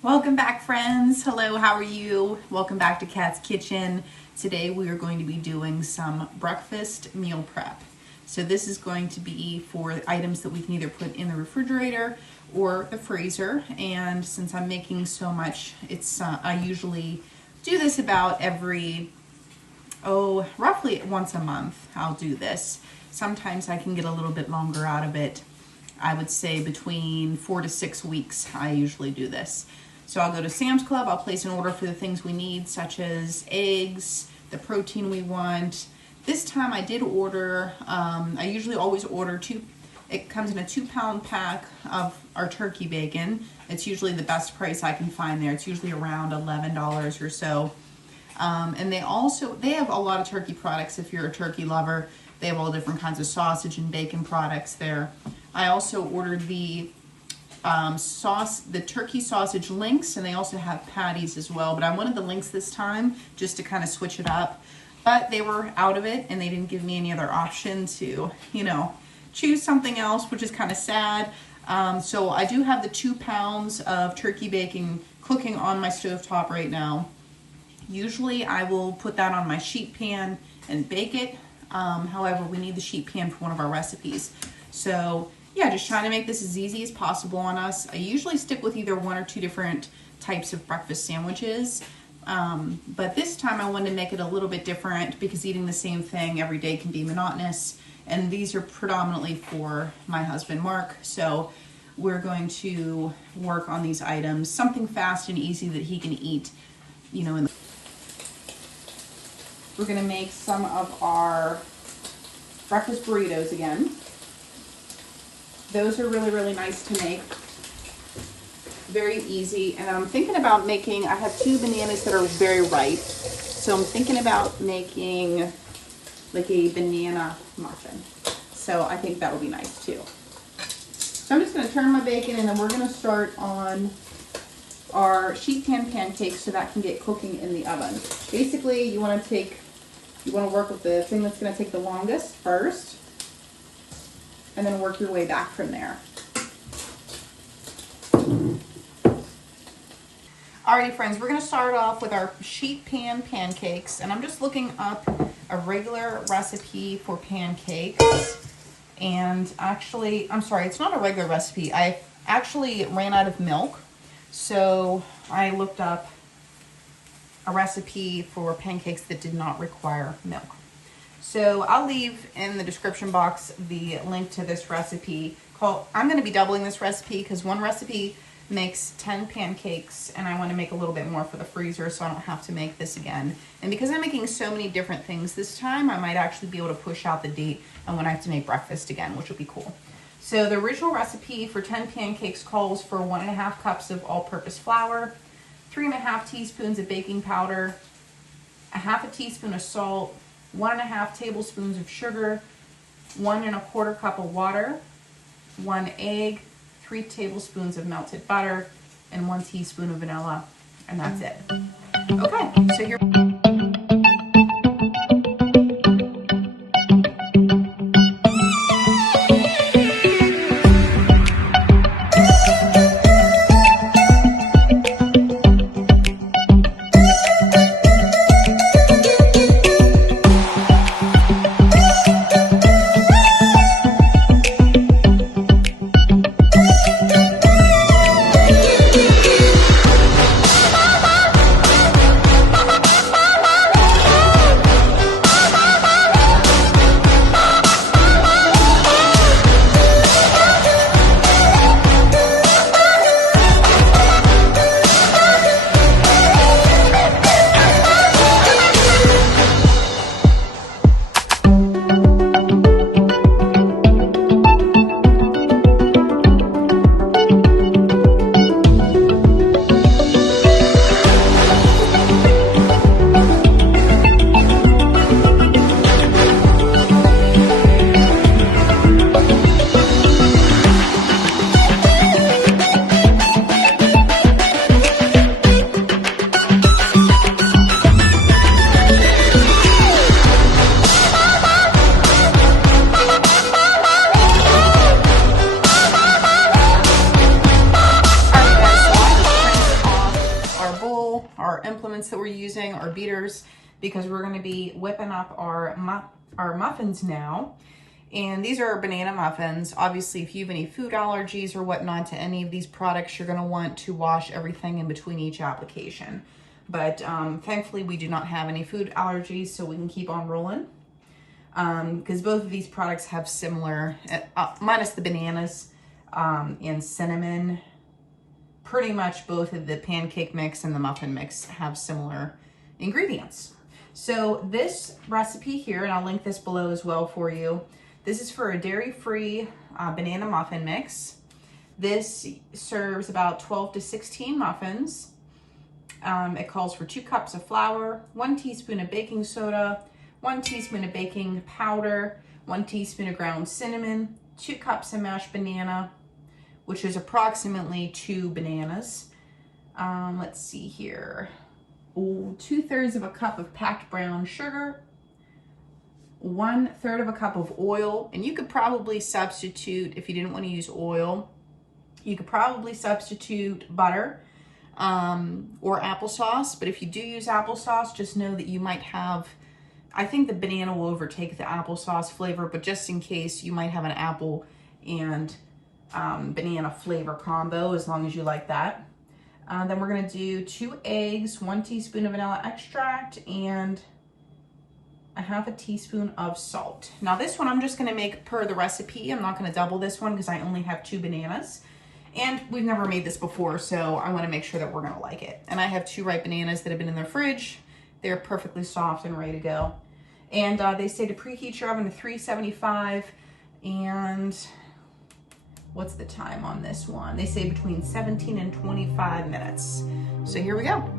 Welcome back, friends. Hello, how are you? Welcome back to Kat's Kitchen. Today we are going to be doing some breakfast meal prep. So this is going to be for items that we can either put in the refrigerator or the freezer. And since I'm making so much, I usually do this about every, roughly once a month I'll do this. Sometimes I can get a little bit longer out of it. I would say between 4 to 6 weeks I usually do this. So I'll go to Sam's Club, I'll place an order for the things we need, such as eggs, the protein we want. This time I did order, I usually always order it comes in a 2-pound pack of our turkey bacon. It's usually the best price I can find there. It's usually around $11 or so. And they have a lot of turkey products if you're a turkey lover. They have all different kinds of sausage and bacon products there. I also ordered the turkey sausage links, and they also have patties as well, but I wanted the links this time just to kind of switch it up, but they were out of it and they didn't give me any other option to, choose something else, which is kind of sad. So I do have the 2 pounds of turkey bacon cooking on my stovetop right now. Usually I will put that on my sheet pan and bake it. However, we need the sheet pan for one of our recipes. So yeah, just trying to make this as easy as possible on us. I usually stick with either 1 or 2 different types of breakfast sandwiches. But this time I wanted to make it a little bit different because eating the same thing every day can be monotonous. And these are predominantly for my husband, Mark. So we're going to work on these items, something fast and easy that he can eat, We're gonna make some of our breakfast burritos again. Those are really, really nice to make. Very easy. And I'm thinking about making, I have 2 bananas that are very ripe. So I'm thinking about making like a banana muffin. So I think that would be nice too. So I'm just gonna turn my bacon and then we're gonna start on our sheet pan pancakes so that can get cooking in the oven. Basically, you wanna work with the thing that's gonna take the longest first, and then work your way back from there. Alrighty, friends, we're gonna start off with our sheet pan pancakes, and I'm just looking up a regular recipe for pancakes. And actually, I'm sorry, it's not a regular recipe. I actually ran out of milk, so I looked up a recipe for pancakes that did not require milk. So I'll leave in the description box the link to this recipe. I'm going to be doubling this recipe because one recipe makes 10 pancakes and I want to make a little bit more for the freezer so I don't have to make this again. And because I'm making so many different things this time, I might actually be able to push out the date and when I have to make breakfast again, which will be cool. So the original recipe for 10 pancakes calls for 1.5 cups of all-purpose flour, 3.5 teaspoons of baking powder, 1/2 teaspoon of salt, 1.5 tablespoons of sugar, 1 1/4 cup of water, 1 egg, 3 tablespoons of melted butter, and 1 teaspoon of vanilla, and that's it. Okay, so here. our implements that we're using, our beaters, because we're going to be whipping up our muffins now. And these are banana muffins. Obviously, if you have any food allergies or whatnot to any of these products, you're going to want to wash everything in between each application. But thankfully, we do not have any food allergies, so we can keep on rolling. Because both of these products have similar, minus the bananas and cinnamon, pretty much both of the pancake mix and the muffin mix have similar ingredients. So this recipe here, and I'll link this below as well for you, this is for a dairy-free banana muffin mix. This serves about 12 to 16 muffins. It calls for 2 cups of flour, 1 teaspoon of baking soda, 1 teaspoon of baking powder, 1 teaspoon of ground cinnamon, 2 cups of mashed banana, which is approximately 2 bananas. Let's see here. 2/3 of a cup of packed brown sugar, 1/3 of a cup of oil, and you could probably substitute, if you didn't want to use oil, you could probably substitute butter or applesauce. But if you do use applesauce, just know that you might have, I think the banana will overtake the applesauce flavor, but just in case, you might have an apple and banana flavor combo, as long as you like that. Then we're gonna do 2 eggs, 1 teaspoon of vanilla extract, and 1/2 teaspoon of salt. Now this one I'm just gonna make per the recipe. I'm not gonna double this one because I only have 2 bananas. And we've never made this before, so I wanna make sure that we're gonna like it. And I have 2 ripe bananas that have been in the fridge. They're perfectly soft and ready to go. And they say to preheat your oven to 375, and what's the time on this one? They say between 17 and 25 minutes. So here we go.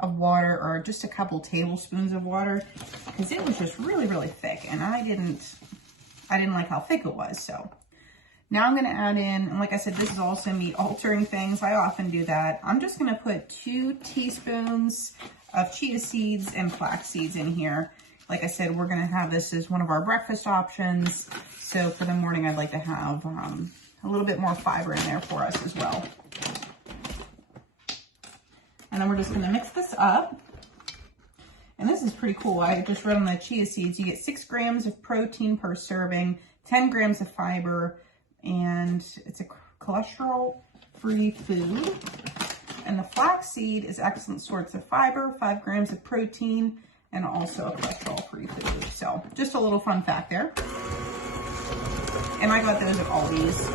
Of water, or just a couple tablespoons of water, because it was just really thick, and I didn't like how thick it was. So now I'm going to add in, and like I said, this is also meat altering things. I often do that. I'm just going to put 2 teaspoons of chia seeds and flax seeds in here. Like I said, we're going to have this as one of our breakfast options. So for the morning, I'd like to have a little bit more fiber in there for us as well. And then we're just going to mix this up. And this is pretty cool. I just read on the chia seeds, you get 6 grams of protein per serving, 10 grams of fiber, and it's a cholesterol-free food. And the flax seed is excellent source of fiber, 5 grams of protein, and also a cholesterol-free food. So just a little fun fact there. And I got those at Aldi's.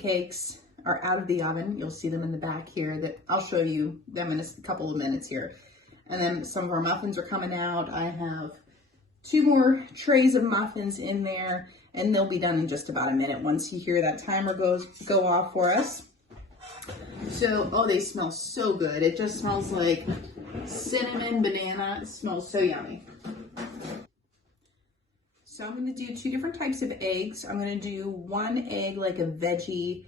pancakes are out of the oven. You'll see them in the back here. That I'll show you them in a couple of minutes here. And then some of our muffins are coming out. I have 2 more trays of muffins in there, and they'll be done in just about a minute once you hear that timer go off for us. So, oh, they smell so good. It just smells like cinnamon banana. It smells so yummy. So I'm going to do 2 different types of eggs. I'm going to do 1 egg like a veggie,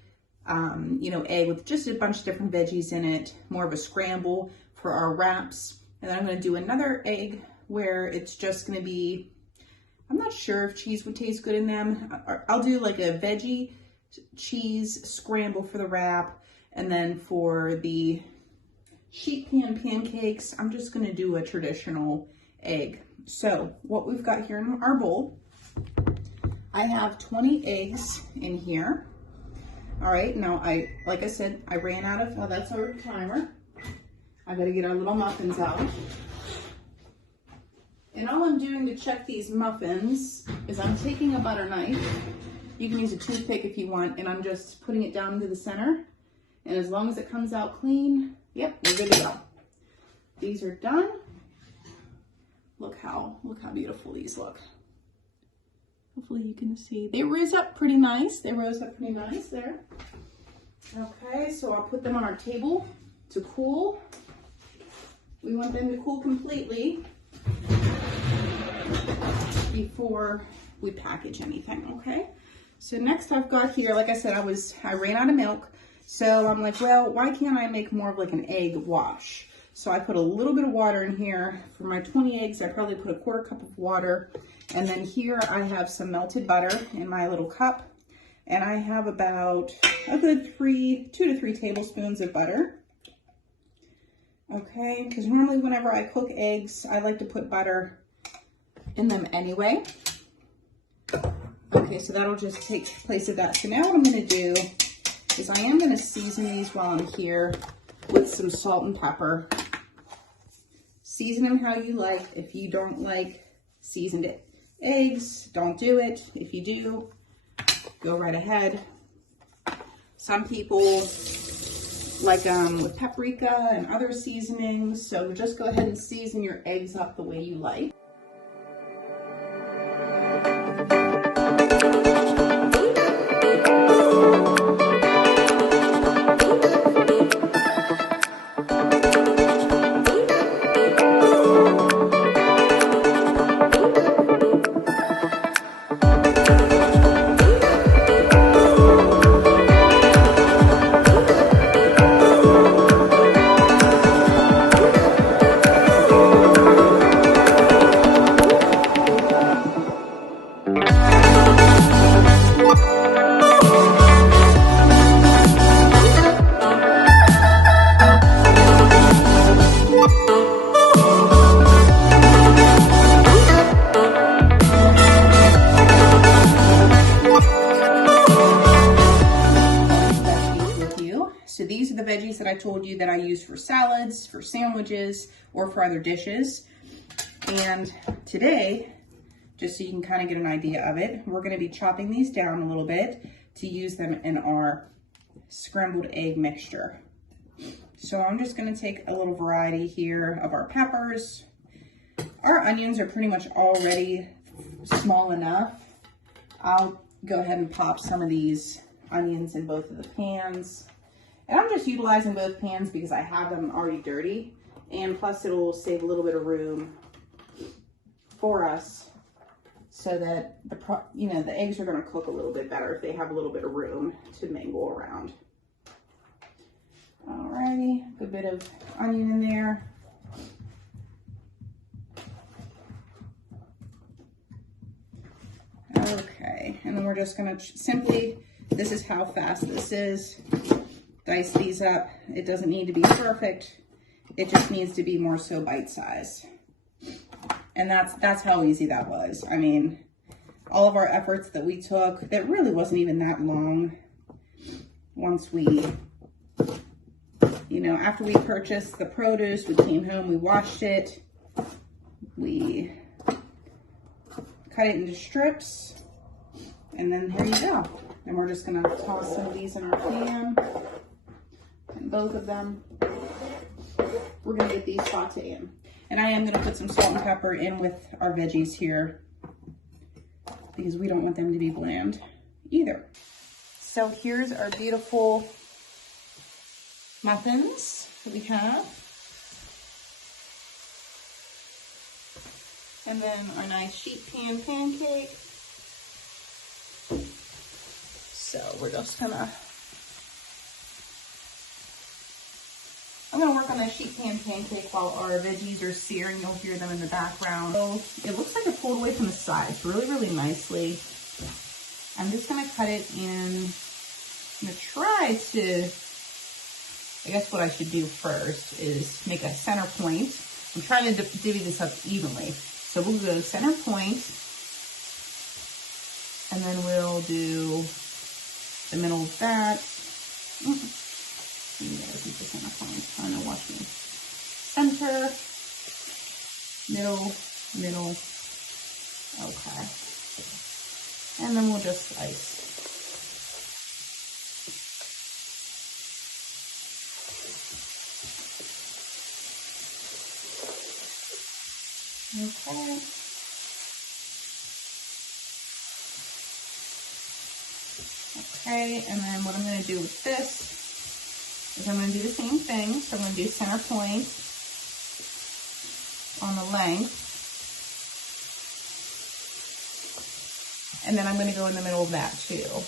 egg with just a bunch of different veggies in it, more of a scramble for our wraps. And then I'm going to do another egg where it's just going to be, I'm not sure if cheese would taste good in them. I'll do like a veggie cheese scramble for the wrap. And then for the sheet pan pancakes, I'm just going to do a traditional egg. So what we've got here in our bowl, I have 20 eggs in here. All right, now like I said, I ran out of, that's our timer. I gotta get our little muffins out. And all I'm doing to check these muffins is I'm taking a butter knife. You can use a toothpick if you want, and I'm just putting it down into the center. And as long as it comes out clean, yep, we're good to go. These are done. Look how beautiful these look. Hopefully you can see. They rose up pretty nice. There. Okay, so I'll put them on our table to cool. We want them to cool completely before we package anything, okay? So next I've got here, like I said, I ran out of milk. So I'm like, well, why can't I make more of like an egg wash? So I put a little bit of water in here. For my 20 eggs, I probably put a 1/4 cup of water. And then here I have some melted butter in my little cup. And I have about a good 2 to 3 tablespoons of butter. Okay, because normally whenever I cook eggs, I like to put butter in them anyway. Okay, so that'll just take place of that. So now what I'm gonna do is I am gonna season these while I'm here with some salt and pepper. Season them how you like. If you don't like seasoned eggs, don't do it. If you do, go right ahead. Some people like with paprika and other seasonings, so just go ahead and season your eggs up the way you like. So these are the veggies that I told you that I use for salads, for sandwiches, or for other dishes. And today, just so you can kind of get an idea of it, we're going to be chopping these down a little bit to use them in our scrambled egg mixture. So I'm just going to take a little variety here of our peppers. Our onions are pretty much already small enough. I'll go ahead and pop some of these onions in both of the pans. And I'm just utilizing both pans because I have them already dirty. And plus it'll save a little bit of room for us so that the eggs are going to cook a little bit better if they have a little bit of room to mingle around. Alrighty, a good bit of onion in there. Okay, and then we're just going to simply, this is how fast this is, dice these up. It doesn't need to be perfect. It just needs to be more so bite-sized. And that's how easy that was. I mean, all of our efforts that we took, that really wasn't even that long. Once we, after we purchased the produce, we came home, we washed it, we cut it into strips, and then here you go. And we're just gonna toss some of these in our pan. And both of them, we're gonna get these sauteing. And I am gonna put some salt and pepper in with our veggies here because we don't want them to be bland either. So here's our beautiful muffins that we have. And then our nice sheet pan pancake. So we're just gonna, I'm gonna work on that sheet pan pancake while our veggies are searing. You'll hear them in the background. So it looks like it pulled away from the sides really, really nicely. I'm just gonna cut it in. I'm gonna try to, I guess what I should do first is make a center point. I'm trying to divvy this up evenly. So we'll go center point, and then we'll do the middle of that. You gotta keep the center point. I don't know, watch me. Center, middle, middle. Okay. And then we'll just slice. Okay. Okay, and then what I'm going to do with this is I'm going to do the same thing. So I'm going to do center point on the length. And then I'm going to go in the middle of that too.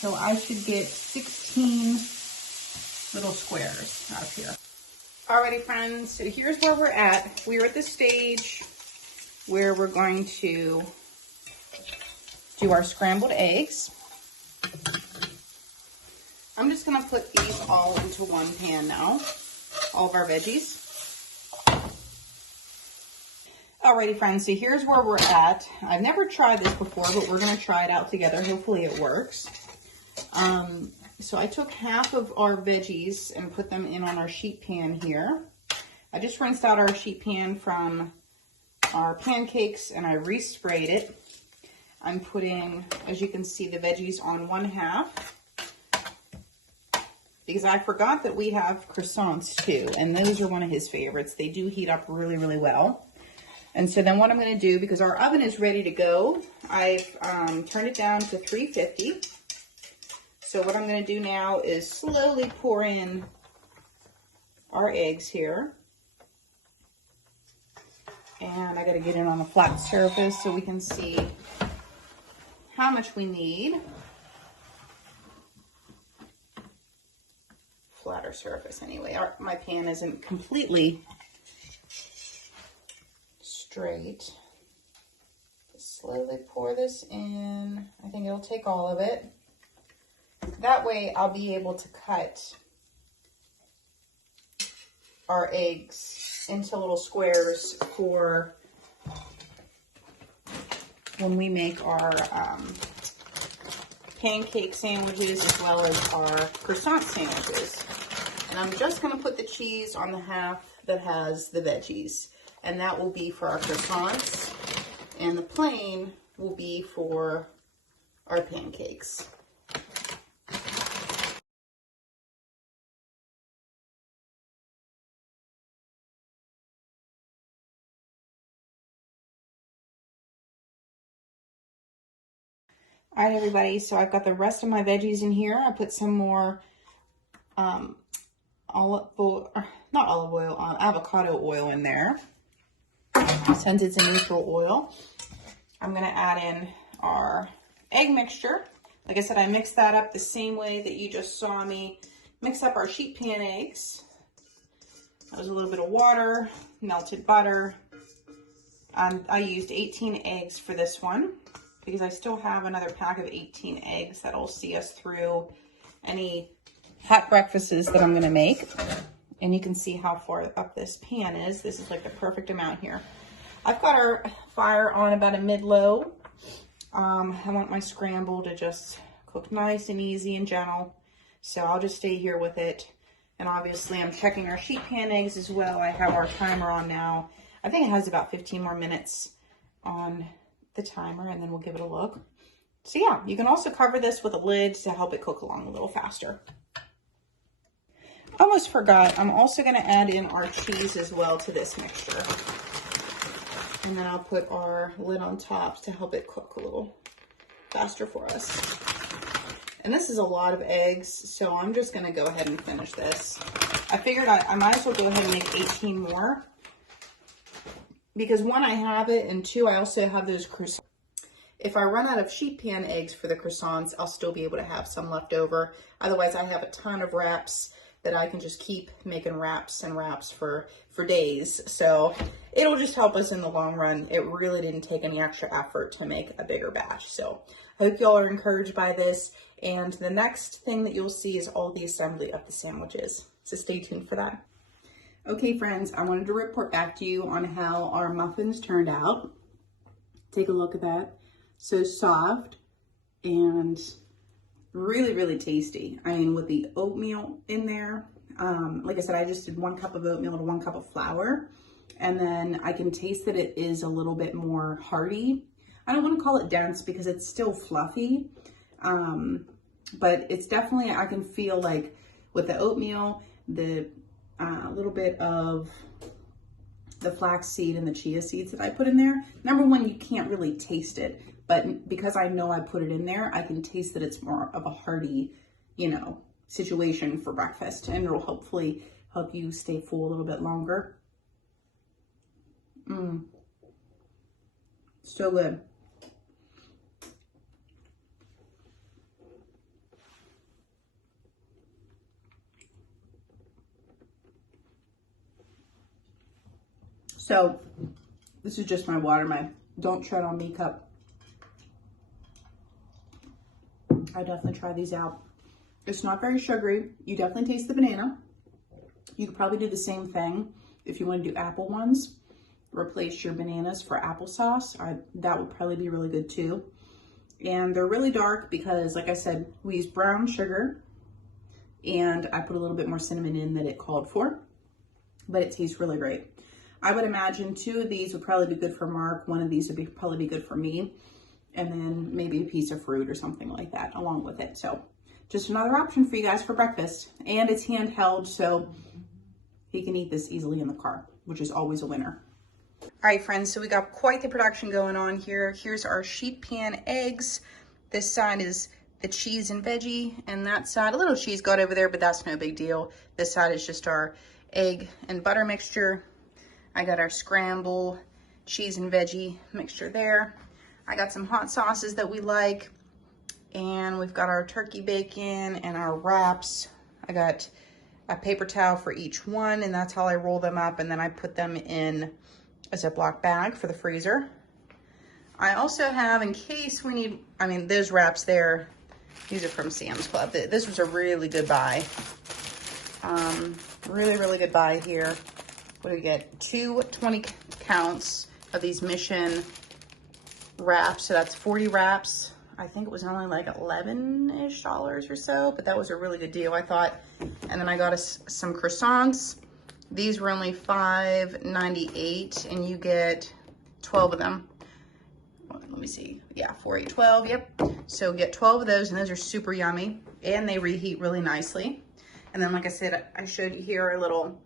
So I should get 16 little squares out of here. Alrighty friends, so here's where we're at. We're at the stage where we're going to do our scrambled eggs. I'm just gonna put these all into one pan now, all of our veggies. Alrighty friends, so here's where we're at. I've never tried this before, but we're gonna try it out together. Hopefully it works. So I took half of our veggies and put them in on our sheet pan here. I just rinsed out our sheet pan from our pancakes and I resprayed it. I'm putting, as you can see, the veggies on one half because I forgot that we have croissants too, and those are one of his favorites. They do heat up really, really well. And so then what I'm going to do, because our oven is ready to go, I've turned it down to 350. So what I'm going to do now is slowly pour in our eggs here. And I got to get it on a flat surface so we can see how much we need. Flatter surface anyway. My pan isn't completely straight. Just slowly pour this in. I think it'll take all of it. That way I'll be able to cut our eggs into little squares for when we make our pancake sandwiches as well as our croissant sandwiches. And I'm just going to put the cheese on the half that has the veggies. And that will be for our croissants. And the plain will be for our pancakes. All right, everybody, so I've got the rest of my veggies in here. I put some more avocado oil in there. Since it's a neutral oil, I'm going to add in our egg mixture. Like I said, I mixed that up the same way that you just saw me mix up our sheet pan eggs. That was a little bit of water, melted butter. I used 18 eggs for this one, because I still have another pack of 18 eggs that'll see us through any hot breakfasts that I'm going to make. And you can see how far up this pan is. This is like the perfect amount here. I've got our fire on about a mid-low. I want my scramble to just cook nice and easy and gentle. So I'll just stay here with it And obviously I'm checking our sheet pan eggs as well. I have our timer on now. I think it has about 15 more minutes on the timer, and then we'll give it a look. So yeah, you can also cover this with a lid to help it cook along a little faster. Almost forgot, I'm also gonna add in our cheese as well to this mixture. And then I'll put our lid on top to help it cook a little faster for us. And this is a lot of eggs, so I'm just gonna go ahead and finish this. I figured I might as well go ahead and make 18 more, because one, I have it, and two, I also have those croissants. If I run out of sheet pan eggs for the croissants, I'll still be able to have some left over. Otherwise, I have a ton of wraps that I can just keep making wraps and wraps for days. So it'll just help us in the long run. It really didn't take any extra effort to make a bigger batch. So I hope y'all are encouraged by this. And the next thing that you'll see is all the assembly of the sandwiches. So stay tuned for that. Okay, friends, I wanted to report back to you on how our muffins turned out. Take a look at that. So soft and really, really tasty. I mean, with the oatmeal in there, like I said, I just did 1 cup of oatmeal to 1 cup of flour. And then I can taste that it is a little bit more hearty. I don't want to call it dense because it's still fluffy. But it's definitely, I can feel like with the oatmeal, the little bit of the flax seed and the chia seeds that I put in there. Number one, you can't really taste it, but because I know I put it in there, I can taste that it's more of a hearty, you know, situation for breakfast, and it'll hopefully help you stay full a little bit longer. So good. So this is just my water, my don't tread on me cup. I definitely try these out. It's not very sugary. You definitely taste the banana. You could probably do the same thing if you want to do apple ones. Replace your bananas for applesauce. That would probably be really good too. And they're really dark because, like I said, we use brown sugar, and I put a little bit more cinnamon in than it called for, but it tastes really great. I would imagine 2 of these would probably be good for Mark. 1 of these would probably be good for me. And then maybe a piece of fruit or something like that along with it. So just another option for you guys for breakfast. And it's handheld, so he can eat this easily in the car, which is always a winner. All right, friends, so we got quite the production going on here. Here's our sheet pan eggs. This side is the cheese and veggie, and that side, a little cheese got over there, but that's no big deal. This side is just our egg and butter mixture. I got our scramble cheese and veggie mixture there. I got some hot sauces that we like, and we've got our turkey bacon and our wraps. I got a paper towel for each one, and that's how I roll them up, and then I put them in a Ziploc bag for the freezer. I also have, in case we need, I mean, those wraps there, these are from Sam's Club. This was a really good buy. Really, really good buy here. What do we get? 2 20 counts of these Mission wraps. So that's 40 wraps. I think it was only like $11-ish or so, but that was a really good deal, I thought. And then I got us some croissants. These were only $5.98, and you get 12 of them. Let me see. Yeah, 4, 8, 12. Yep. So get 12 of those, and those are super yummy, and they reheat really nicely. And then, like I said, I showed you here our little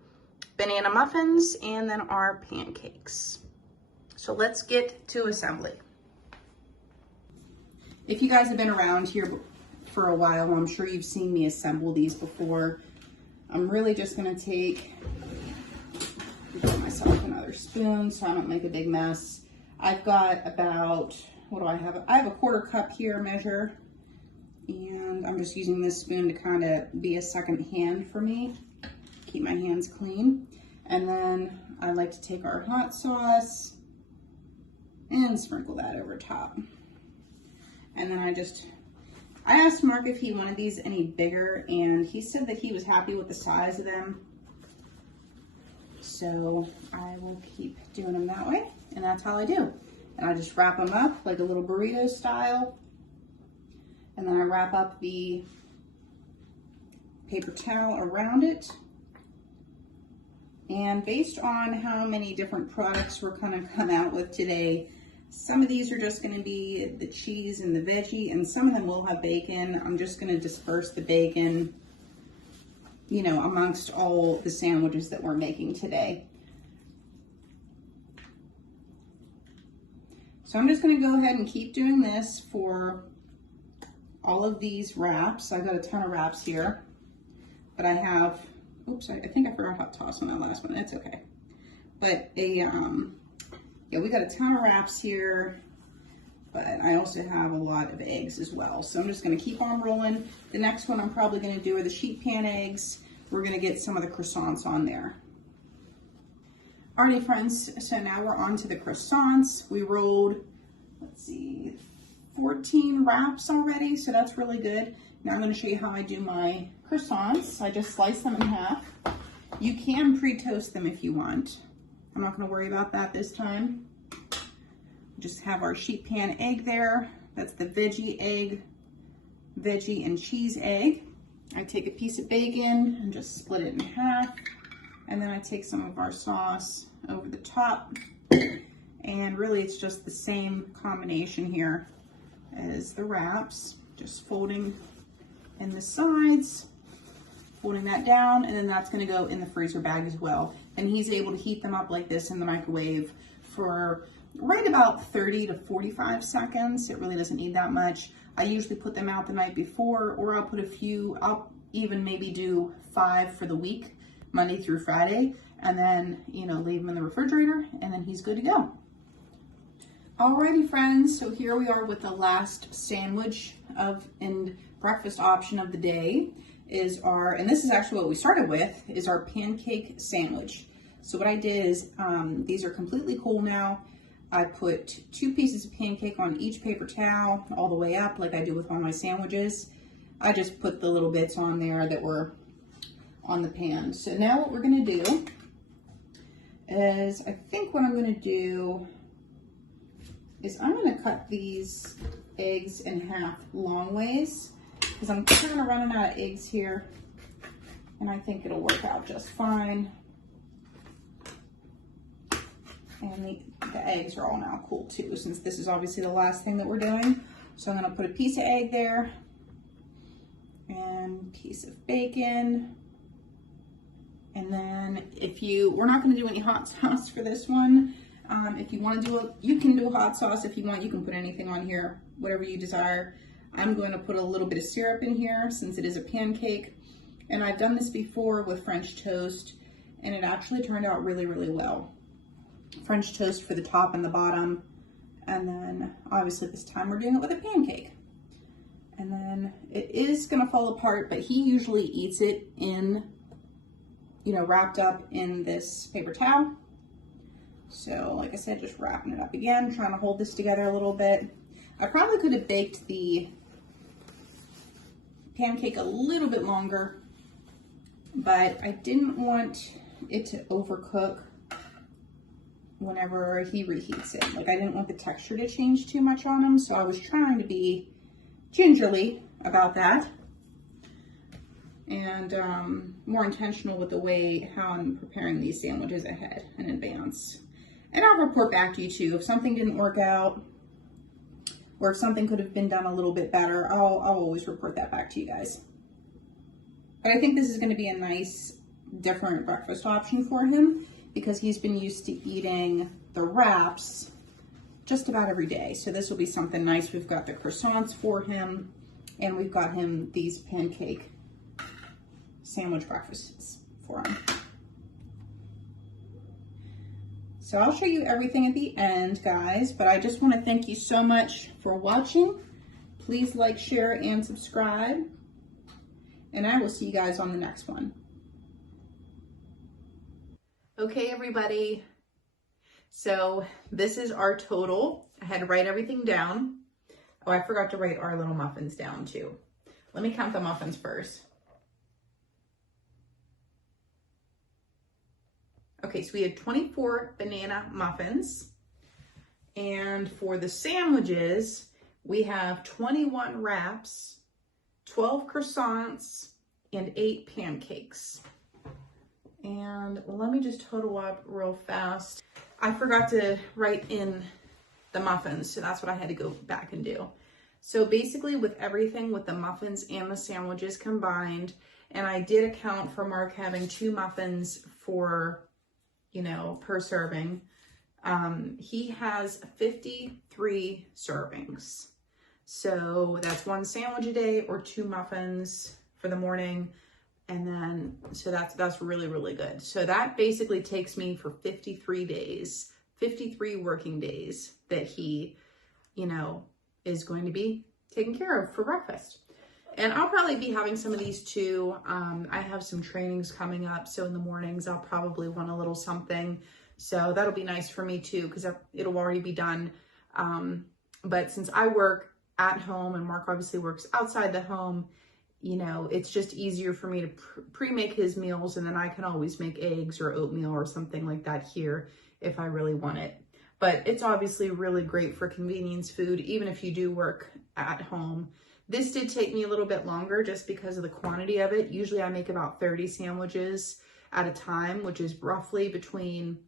banana muffins, and then our pancakes. So let's get to assembly. If you guys have been around here for a while, I'm sure you've seen me assemble these before. I'm really just gonna get myself another spoon so I don't make a big mess. I've got about, what do I have? I have a 1/4 cup here measure, and I'm just using this spoon to kind of be a second hand for me. Keep my hands clean. And then I like to take our hot sauce and sprinkle that over top. And then I asked Mark if he wanted these any bigger, and he said that he was happy with the size of them. So I will keep doing them that way, and that's how I do. And I just wrap them up like a little burrito style. And then I wrap up the paper towel around it, And based on how many different products we're gonna come out with today, some of these are just gonna be the cheese and the veggie, and some of them will have bacon. I'm just gonna disperse the bacon, you know, amongst all the sandwiches that we're making today. So I'm just gonna go ahead and keep doing this for all of these wraps. I've got a ton of wraps here, but I have, oops, I think I forgot hot toss on that last one. That's okay. But yeah, we got a ton of wraps here, but I also have a lot of eggs as well. So I'm just gonna keep on rolling. The next one I'm probably gonna do are the sheet pan eggs. We're gonna get some of the croissants on there. Alrighty friends, so now we're on to the croissants. We rolled, let's see, 14 wraps already, so that's really good. Now I'm gonna show you how I do my croissants. I just slice them in half. You can pre-toast them if you want. I'm not gonna worry about that this time. Just have our sheet pan egg there. That's the veggie egg, veggie and cheese egg. I take a piece of bacon and just split it in half. And then I take some of our sauce over the top. And really it's just the same combination here as the wraps. Just folding in the sides, folding that down, and then that's gonna go in the freezer bag as well. And he's able to heat them up like this in the microwave for right about 30 to 45 seconds. It really doesn't need that much. I usually put them out the night before, or I'll put a few, I'll even maybe do 5 for the week, Monday through Friday, and then, you know, leave him in the refrigerator, and then he's good to go. Alrighty friends, so here we are with the last sandwich and breakfast option of the day is our, and this is actually what we started with, is our pancake sandwich. So what I did is, these are completely cool now. I put 2 pieces of pancake on each paper towel all the way up like I do with all my sandwiches. I just put the little bits on there that were on the pan. So now what we're gonna do is, I think what I'm gonna do is I'm gonna cut these eggs in half long ways because I'm kind of running out of eggs here, and I think it'll work out just fine. And the eggs are all now cool too, since this is obviously the last thing that we're doing. So I'm gonna put a piece of egg there and a piece of bacon. And then we're not gonna do any hot sauce for this one. If you want to you can do a hot sauce if you want. You can put anything on here, whatever you desire. I'm going to put a little bit of syrup in here since it is a pancake. And I've done this before with French toast, and it actually turned out really, really well. French toast for the top and the bottom. And then obviously this time we're doing it with a pancake. And then it is going to fall apart, but he usually eats it in, you know, wrapped up in this paper towel. So like I said, just wrapping it up again, trying to hold this together a little bit. I probably could have baked the pancake a little bit longer, but I didn't want it to overcook whenever he reheats it. Like I didn't want the texture to change too much on him, so I was trying to be gingerly about that and more intentional with the way how I'm preparing these sandwiches ahead in advance. And I'll report back to you too. If something didn't work out or if something could have been done a little bit better, I'll always report that back to you guys. But I think this is going to be a nice, different breakfast option for him because he's been used to eating the wraps just about every day. So this will be something nice. We've got the croissants for him, and we've got him these pancake sandwich breakfasts for him. So I'll show you everything at the end, guys, but I just want to thank you so much for watching. Please like, share, and subscribe, and I will see you guys on the next one. Okay, everybody, so this is our total. I had to write everything down. Oh, I forgot to write our little muffins down too. Let me count the muffins first. Okay, so we had 24 banana muffins. And for the sandwiches, we have 21 wraps, 12 croissants, and 8 pancakes. And let me just total up real fast. I forgot to write in the muffins, so that's what I had to go back and do. So basically with everything, with the muffins and the sandwiches combined, and I did account for Mark having 2 muffins for, you know, per serving. He has 53 servings. So that's 1 sandwich a day or 2 muffins for the morning. And then, so that's really, really good. So that basically takes me for 53 days, 53 working days that he, you know, is going to be taken care of for breakfast. And I'll probably be having some of these too. I have some trainings coming up. So in the mornings, I'll probably want a little something. So that'll be nice for me too, because it'll already be done. But since I work at home and Mark obviously works outside the home, you know, it's just easier for me to pre-make his meals, and then I can always make eggs or oatmeal or something like that here if I really want it. But it's obviously really great for convenience food, even if you do work at home. This did take me a little bit longer just because of the quantity of it. Usually I make about 30 sandwiches at a time, which is roughly between,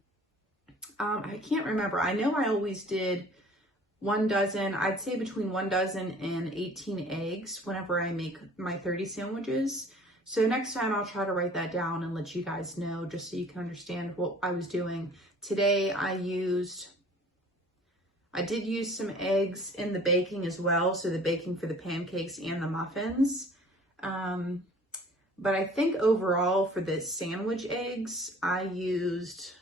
I can't remember. I know I always did 1 dozen, I'd say between 1 dozen and 18 eggs whenever I make my 30 sandwiches. So next time I'll try to write that down and let you guys know, just so you can understand what I was doing. Today I did use some eggs in the baking as well. So the baking for the pancakes and the muffins. But I think overall for the sandwich eggs, I used,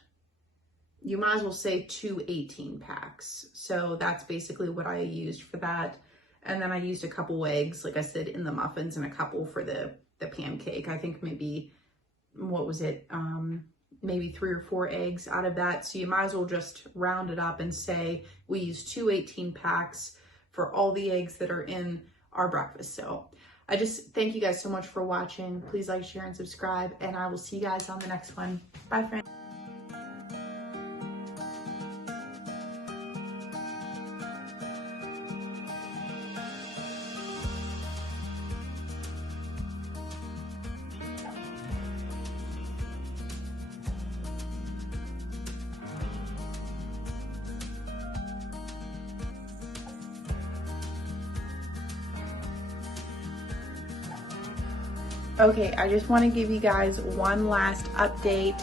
you might as well say 2 18 packs. So that's basically what I used for that. And then I used a couple eggs, like I said, in the muffins, and a couple for the pancake. I think maybe, what was it? Maybe 3 or 4 eggs out of that. So you might as well just round it up and say we use 2 18 packs for all the eggs that are in our breakfast. So I just thank you guys so much for watching. Please like, share, and subscribe, and I will see you guys on the next one. Bye, friends. Okay, I just want to give you guys one last update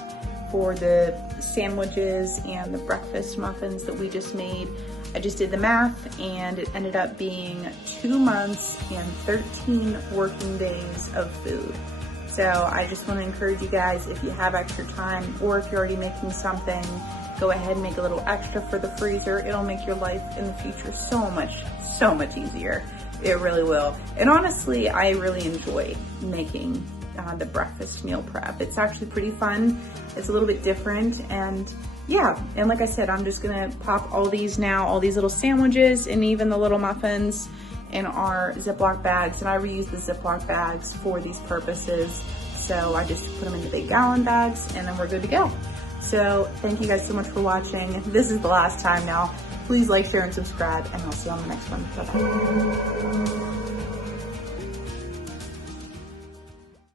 for the sandwiches and the breakfast muffins that we just made. I just did the math and it ended up being 2 months and 13 working days of food. So I just want to encourage you guys, if you have extra time or if you're already making something, go ahead and make a little extra for the freezer. It'll make your life in the future so much easier. It really will. And honestly, I really enjoy making the breakfast meal prep. It's actually pretty fun. It's a little bit different, and yeah. And like I said, I'm just gonna pop all these now, all these little sandwiches and even the little muffins in our Ziploc bags. And I reuse the Ziploc bags for these purposes. So I just put them in the big gallon bags and then we're good to go. So thank you guys so much for watching. This is the last time now. Please like, share, and subscribe, and I'll see you on the next one. Bye-bye.